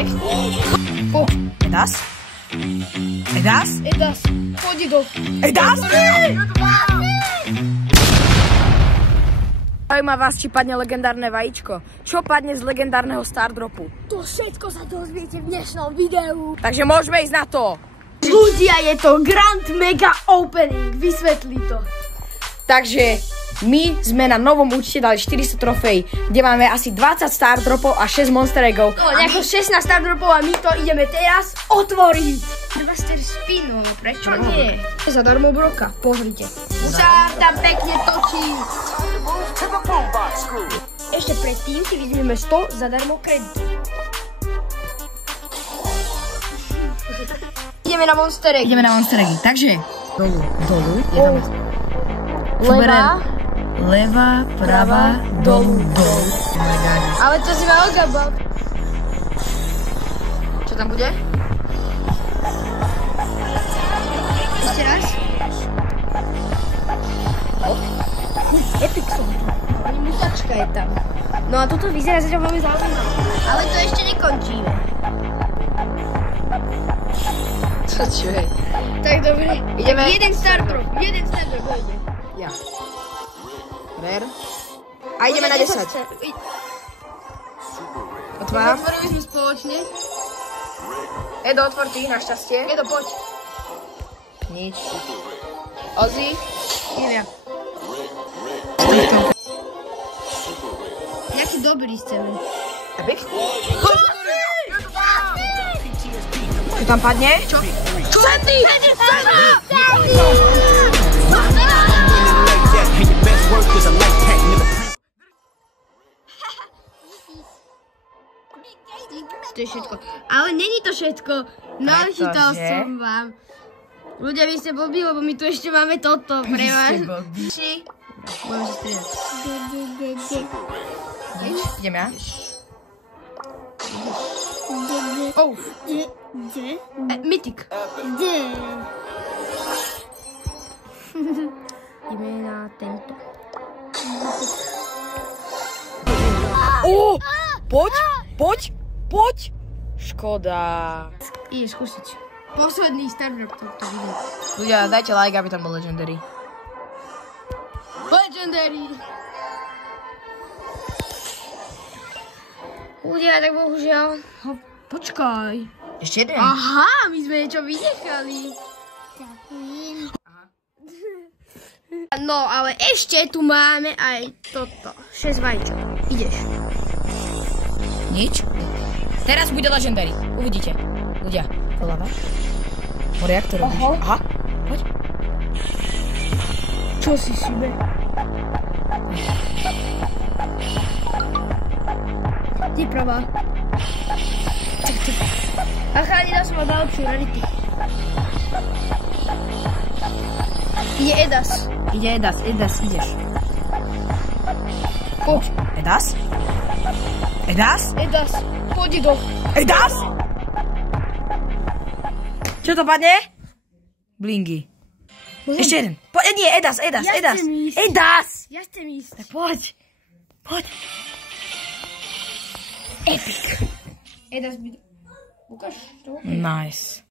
Po. Edas? Edas? Edas, poď do. Edas? Zaujíma vás, či padne legendárne vajíčko. Čo padne z legendárneho Stardropu? To všetko sa dozviete v dnešnom videu. Takže môžeme ísť na to. Ľudia, je to Grand Mega Opening. Vysvetlí to. Takže my sme na novom účte dali 400 trofej, kde máme asi 20 Stardropov a 6 Monster Eggov. No, nejako 16 Stardropov a my to ideme teraz otvoriť. Master Spinu, no prečo nie? Zadarmo broka, pozrite. Sa tam pekne točí. Ešte predtým si vyzvíme 100 zadarmo kreditu. Ideme na Monster Eggy. Ideme na Monster Eggy, takže dolu, je tam leva, prava, dolu. Ale to si ma ogabal. Čo tam bude? Ešte raz. Epic som. Mutačka je tam. No a toto vyzerá zatiaľ veľmi zaujímavé. Ale to ešte nekončíme. Čo je? Tak dobre. Ideme. Jeden Stardrop dojde. Ja. Ver. A ideme na 10. Otváram. Otvorili sme spoločne. Edo, otvor ty, našťastie. Edo, poď. Nič. Ozzy. Idem ja. Jaký dobrý chceme. Epic. Čo tam padne? Čo? Sandy! To je všetko. Ale není to všetko. Načítal som vám. Ľudia, vy ste blbí, lebo my tu ešte máme toto pre vás. Budem si strieľať. Idem ja. Oh. Mythic. Ideme na tento. Poď. Škoda. Ide skúsiť. Posledný Stardrop tohto videa. Ľudia, dajte like, aby tam bol Legendary. Legendary. Ľudia, tak bohužiaľ. Počkaj. Ešte jeden. Aha, my sme niečo vynechali. No, ale ešte tu máme aj toto. 6 vajíčok. Ideš. Nič. Teraz bude Legendary, uvidíte. Ľudia, doľava. More, jak to robíš? Aha, poď. Čo si šibe? Ty pravá. Aha, nedal som ma na lepšiu rarity. Ide Edas. Ide Edas, ideš. Poď. Edas? Edas, poď do. Edas? Čo to padne? Blingy. Ešte jeden. Nie, Edas. Ja chcem ísť. Edas! Ja chcem ísť. Tak poď. Epic. Edas by... Ukáž to. Nice.